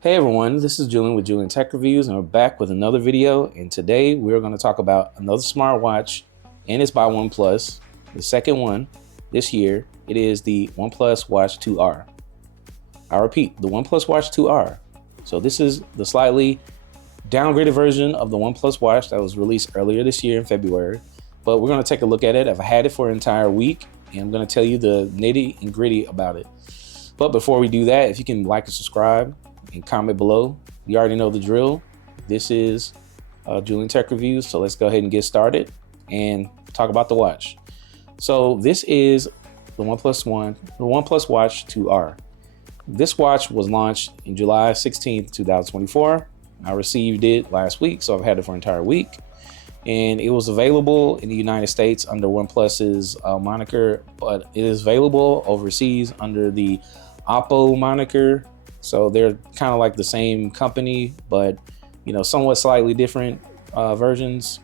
Hey everyone, this is Julian with Julian Tech Reviews, and we're back with another video. And today we're going to talk about another smartwatch, and it's by OnePlus, the second one this year. It is the OnePlus Watch 2R. I repeat, the OnePlus Watch 2R. So this is the slightly downgraded version of the OnePlus Watch that was released earlier this year in February. But we're going to take a look at it. I've had it for an entire week, and I'm going to tell you the nitty and gritty about it. But before we do that, if you can like and subscribe and comment below. You already know the drill. This is Julian Tech Reviews, so let's go ahead and get started and talk about the watch. So this is the OnePlus Watch 2R. This watch was launched in July 16th, 2024. I received it last week, so I've had it for an entire week. And it was available in the United States under OnePlus's moniker, but it is available overseas under the Oppo moniker. So they're kind of like the same company, but somewhat slightly different versions.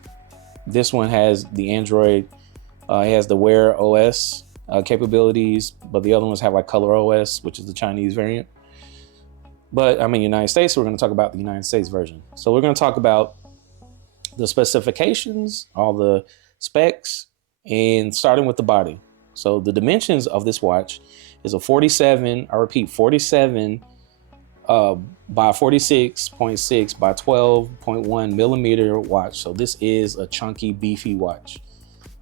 This one has the Android, it has the Wear OS capabilities, but the other ones have like Color OS, which is the Chinese variant. But I'm in the United States, so we're going to talk about the United States version. So we're going to talk about the specifications, all the specs, and starting with the body. So the dimensions of this watch is a 47, I repeat, 47 by 46.6 by 12.1 millimeter watch. So this is a chunky, beefy watch,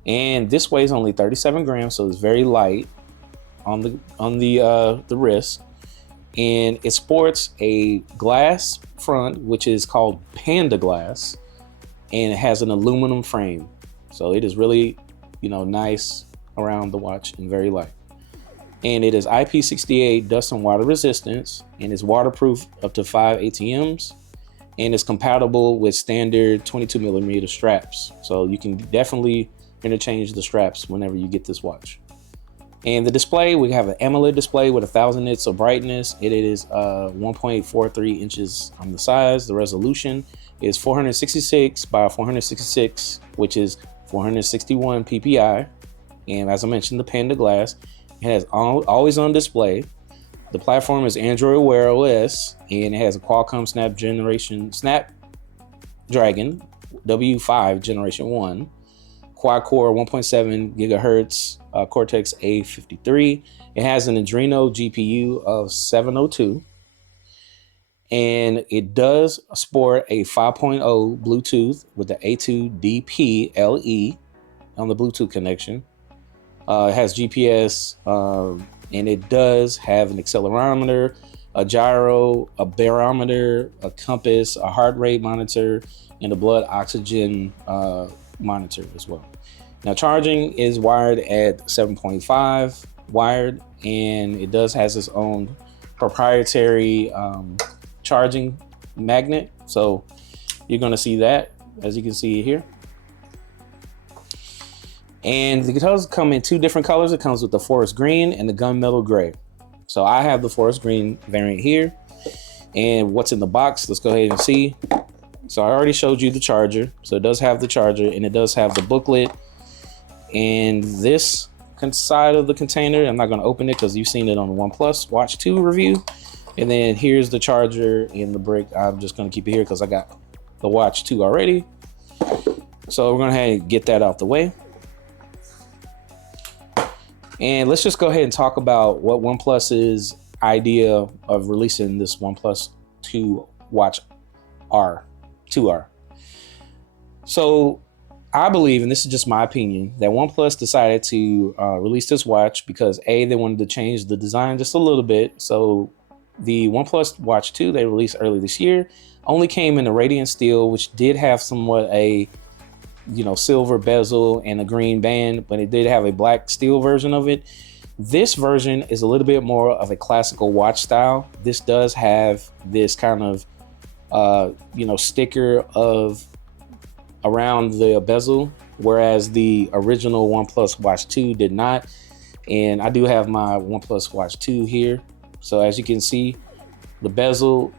and this weighs only 37 grams, so it's very light on the wrist. And it sports a glass front, which is called Panda glass, and it has an aluminum frame. So it is really, nice around the watch and very light. And it is IP68 dust and water resistance, and is waterproof up to 5 ATMs, and is compatible with standard 22 millimeter straps. So you can definitely interchange the straps whenever you get this watch. And the display, we have an AMOLED display with 1000 nits of brightness. It is 1.43 inches on the size. The resolution is 466 by 466, which is 461 ppi. And as I mentioned, the Panda glass. It has always on display. The platform is Android Wear OS, and it has a Qualcomm Snapdragon W5 Generation 1, quad-core 1.7 gigahertz Cortex A53. It has an Adreno GPU of 702, and it does sport a 5.0 Bluetooth with the A2DP LE on the Bluetooth connection. It has GPS, and it does have an accelerometer, a gyro, a barometer, a compass, a heart rate monitor, and a blood oxygen monitor as well. Now, charging is wired at 7.5 wired, and it has its own proprietary charging magnet. So you're going to see that, as you can see here. And the guitars come in two different colors. It comes with the forest green and the gunmetal gray. So I have the forest green variant here. And what's in the box, let's go ahead and see. So I already showed you the charger. So it does have the charger, and it does have the booklet. And this side of the container, I'm not going to open it because you've seen it on the OnePlus Watch 2 review. And then here's the charger in the brick. I'm just going to keep it here because I got the Watch 2 already. So we're going to have to get that out the way. And let's just go ahead and talk about what OnePlus's idea of releasing this OnePlus 2 Watch 2R. So I believe, and this is just my opinion, that OnePlus decided to release this watch because they wanted to change the design just a little bit. So the OnePlus Watch 2 they released early this year only came in the radiant steel, which did have somewhat a silver bezel and a green band, but it did have a black steel version of it. This version is a little bit more of a classical watch style. This does have this kind of sticker of around the bezel, whereas the original OnePlus Watch 2 did not. And I do have my OnePlus Watch 2 here. So as you can see, the bezel,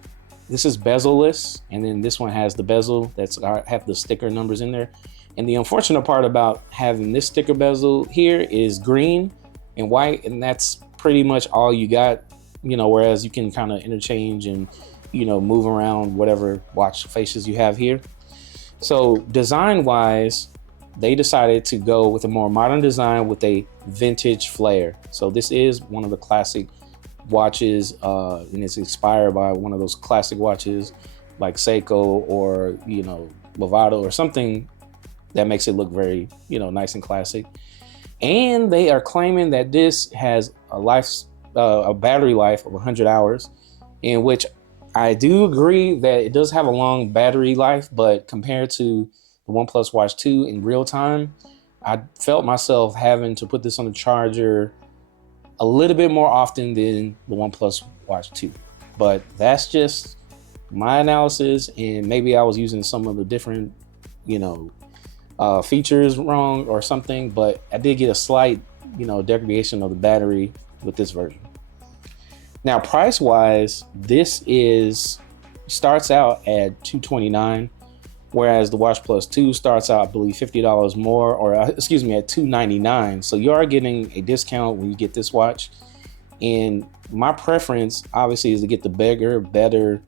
this is bezel-less, and then this one has the bezel that's have the sticker numbers in there. And the unfortunate part about having this sticker bezel here is green and white, and that's pretty much all you got, whereas you can kind of interchange and move around whatever watch faces you have here. So design wise, they decided to go with a more modern design with a vintage flair. So this is one of the classic watches, and it's inspired by one of those classic watches like Seiko or Movado or something that makes it look very nice and classic. And they are claiming that this has a battery life of 100 hours, in which I do agree that it does have a long battery life, but compared to the OnePlus Watch 2 in real time, I felt myself having to put this on the charger a little bit more often than the OnePlus Watch 2. But that's just my analysis, and maybe I was using some of the different, features wrong or something, but I did get a slight, degradation of the battery with this version. Now, price-wise, this starts out at $229, whereas the Watch Plus 2 starts out, I believe, $50 more, or excuse me, at $299. So you are getting a discount when you get this watch. And my preference, obviously, is to get the bigger, better,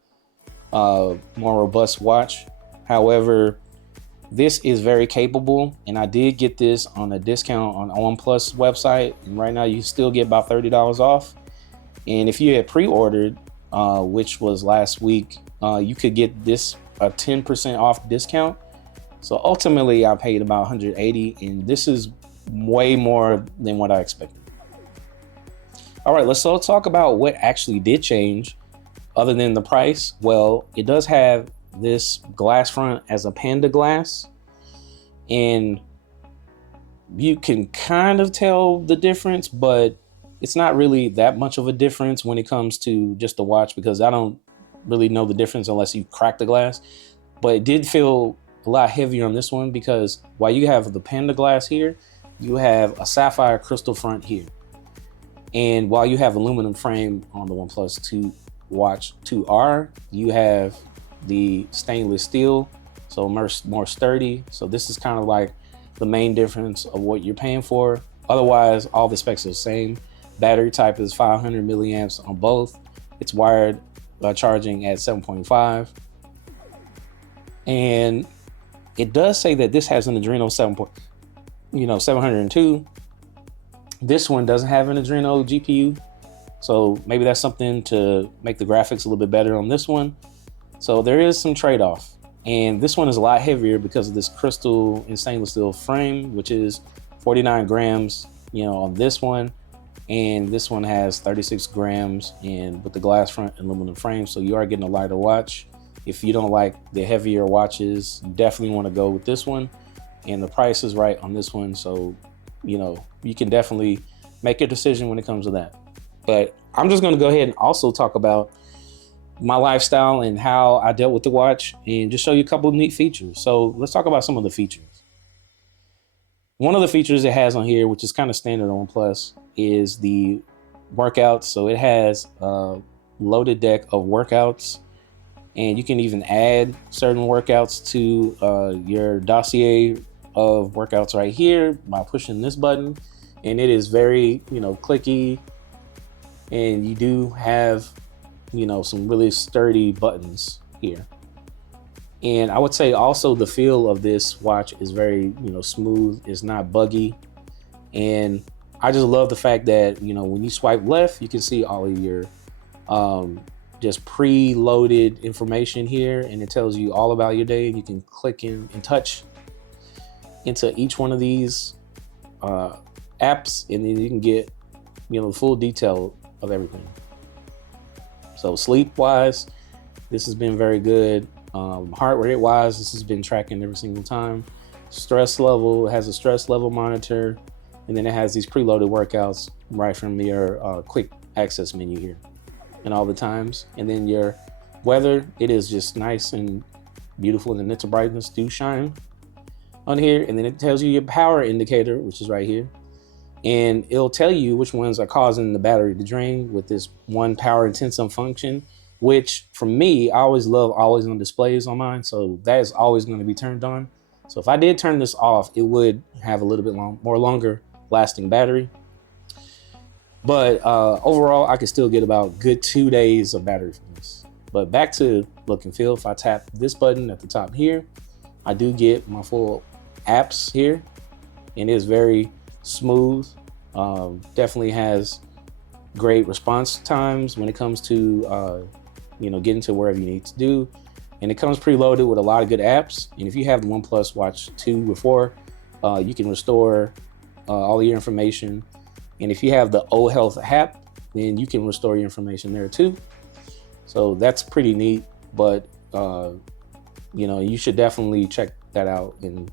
more robust watch. However, this is very capable, and I did get this on a discount on OnePlus website, and right now you still get about $30 off. And if you had pre-ordered, which was last week, you could get this a 10% off discount. So ultimately I paid about $180, and this is way more than what I expected. All right, let's talk about what actually did change other than the price. Well, it does have this glass front as a Panda glass, and you can kind of tell the difference, but it's not really that much of a difference when it comes to just the watch, because I don't really know the difference unless you crack the glass. But it did feel a lot heavier on this one, because while you have the Panda glass here, you have a sapphire crystal front here. And while you have aluminum frame on the OnePlus 2 Watch 2R, you have the stainless steel, so more sturdy. So this is kind of like the main difference of what you're paying for. Otherwise, all the specs are the same. Battery type is 500 milliamps on both. It's wired charging at 7.5. And it does say that this has an Adreno 702. This one doesn't have an Adreno GPU. So maybe that's something to make the graphics a little bit better on this one. So there is some trade-off. And this one is a lot heavier because of this crystal and stainless steel frame, which is 49 grams, on this one. And this one has 36 grams and with the glass front and aluminum frame. So you are getting a lighter watch. If you don't like the heavier watches, you definitely want to go with this one. And the price is right on this one. So, you can definitely make a decision when it comes to that. But I'm just going to go ahead and also talk about my lifestyle and how I dealt with the watch, and just show you a couple of neat features. So let's talk about some of the features. One of the features it has on here, which is kind of standard on OnePlus, is the workouts. So it has a loaded deck of workouts, and you can even add certain workouts to your dossier of workouts right here by pushing this button. And it is very, clicky, and you do have, some really sturdy buttons here. And I would say also the feel of this watch is very, smooth. It's not buggy. And I just love the fact that, when you swipe left, you can see all of your just pre-loaded information here, and it tells you all about your day. You can click in and touch into each one of these apps, and then you can get, the full detail of everything. So sleep-wise, this has been very good. Heart rate-wise, this has been tracking every single time. Stress level, it has a stress level monitor, and then it has these preloaded workouts right from your quick access menu here, and all the times. And then your weather, it is just nice and beautiful, and the nits of brightness do shine on here. And then it tells you your power indicator, which is right here. And it'll tell you which ones are causing the battery to drain with this one power intensive function, which for me, I always love always on displays on mine. So that is always going to be turned on. So if I did turn this off, it would have a little bit more longer lasting battery. But overall, I could still get about good 2 days of battery from this. But back to look and feel. If I tap this button at the top here, I do get my full apps here, and it's very smooth. Definitely has great response times when it comes to getting to wherever you need to do. And it comes preloaded with a lot of good apps. And if you have the OnePlus Watch 2 before, you can restore all your information. And if you have the O Health app, then you can restore your information there too. So that's pretty neat. But you should definitely check that out and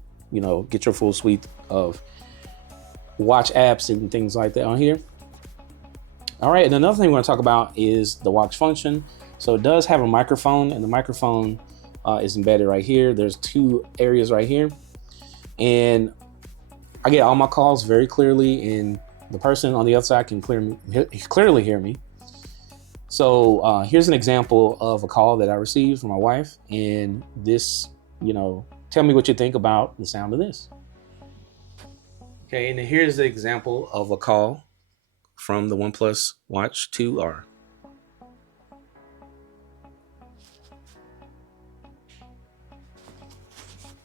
get your full suite of watch apps and things like that on here. All right, and another thing we're going to talk about is the watch function. So it does have a microphone, and the microphone is embedded right here. There's two areas right here, and I get all my calls very clearly, and the person on the other side can clearly hear me. So here's an example of a call that I received from my wife, and this, tell me what you think about the sound of this. Okay, and here's the example of a call from the OnePlus Watch 2R.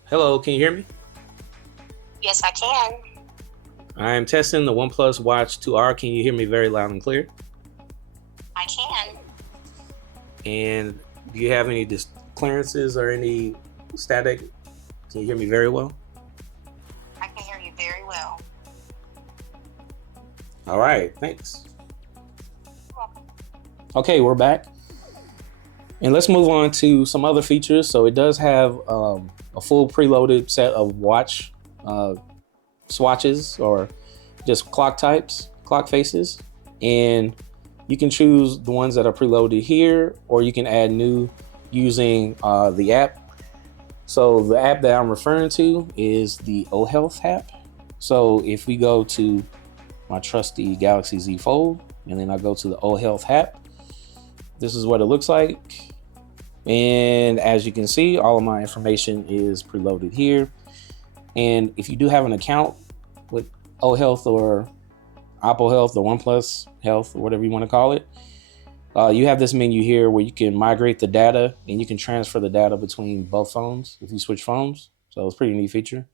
Hello, can you hear me? Yes, I can. I am testing the OnePlus Watch 2R. Can you hear me very loud and clear? I can. And do you have any clearances or any static? Can you hear me very well? I can hear you very well. All right, thanks. You're welcome. Okay, we're back. And let's move on to some other features. So it does have a full preloaded set of watch swatches, or just clock types, clock faces. And you can choose the ones that are preloaded here, or you can add new using the app. So the app that I'm referring to is the O Health app. So if we go to my trusty Galaxy Z Fold, and then I go to the O Health app, this is what it looks like. And as you can see, all of my information is preloaded here. And if you do have an account with O Health or Apple Health or OnePlus Health or whatever you want to call it, you have this menu here where you can migrate the data, and you can transfer the data between both phones if you switch phones. So it's a pretty neat feature.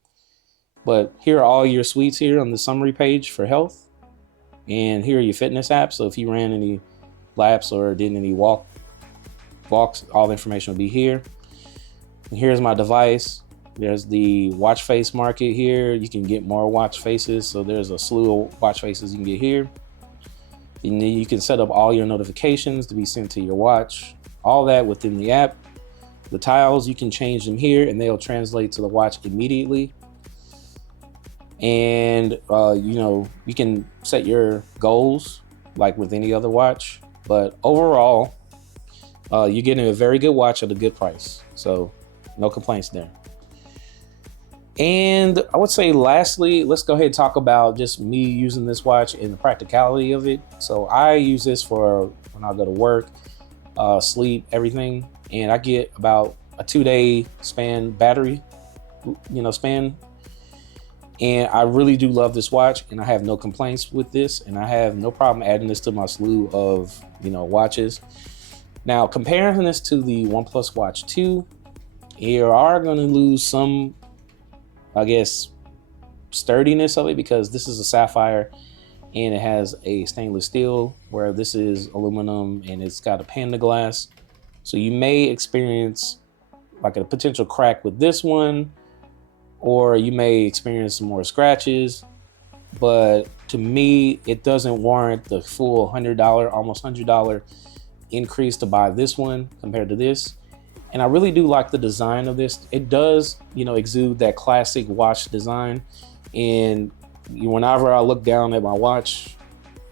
But here are all your suites here on the summary page for health. And here are your fitness apps. So if you ran any laps or did any walks, all the information will be here. And here's my device. There's the watch face market here. You can get more watch faces. So there's a slew of watch faces you can get here. And then you can set up all your notifications to be sent to your watch. All that within the app. The tiles, you can change them here and they'll translate to the watch immediately. And you can set your goals like with any other watch, but overall you're getting a very good watch at a good price, so no complaints there. And I would say lastly, let's go ahead and talk about just me using this watch and the practicality of it. So I use this for when I go to work, sleep, everything, and I get about a 2-day span battery span. And I really do love this watch, and I have no complaints with this, and I have no problem adding this to my slew of watches. Now, comparing this to the OnePlus Watch 2, you are going to lose some, I guess, sturdiness of it, because this is a sapphire and it has a stainless steel, where this is aluminum and it's got a panda glass. So you may experience like a potential crack with this one, or you may experience some more scratches. But to me, it doesn't warrant the full $100, almost $100 increase to buy this one compared to this. And I really do like the design of this. It does, exude that classic watch design. And whenever I look down at my watch,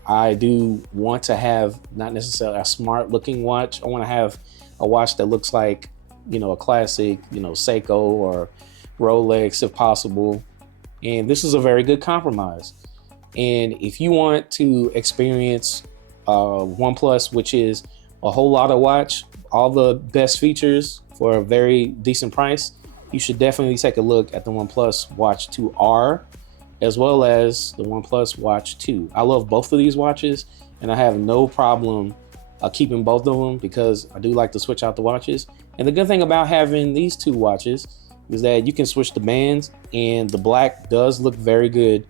I do want to have not necessarily a smart looking watch. I want to have a watch that looks like, a classic, Seiko or Rolex if possible. And this is a very good compromise. And if you want to experience OnePlus, which is a whole lot of watch, all the best features for a very decent price, you should definitely take a look at the OnePlus Watch 2R as well as the OnePlus Watch 2. I love both of these watches, and I have no problem keeping both of them because I do like to switch out the watches. And the good thing about having these two watches is that you can switch the bands, and the black does look very good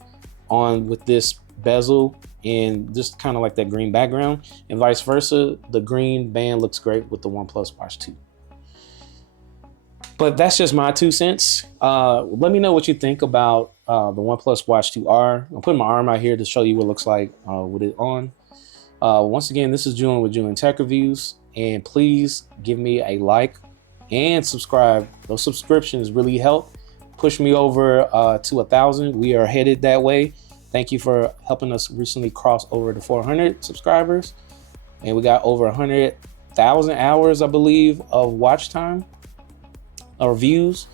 on with this bezel and just kind of like that green background, and vice versa. The green band looks great with the OnePlus Watch 2. But that's just my 2 cents. Let me know what you think about the OnePlus Watch 2R. I'm putting my arm out here to show you what it looks like with it on. Once again, this is Julian with Julian Tech Reviews, and please give me a like and subscribe. Those subscriptions really help push me over to 1,000. We are headed that way. Thank you for helping us recently cross over to 400 subscribers, and we got over 100,000 hours, I believe, of watch time or views.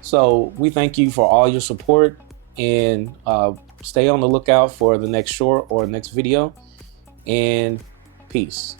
So we thank you for all your support, and stay on the lookout for the next short or next video, and peace.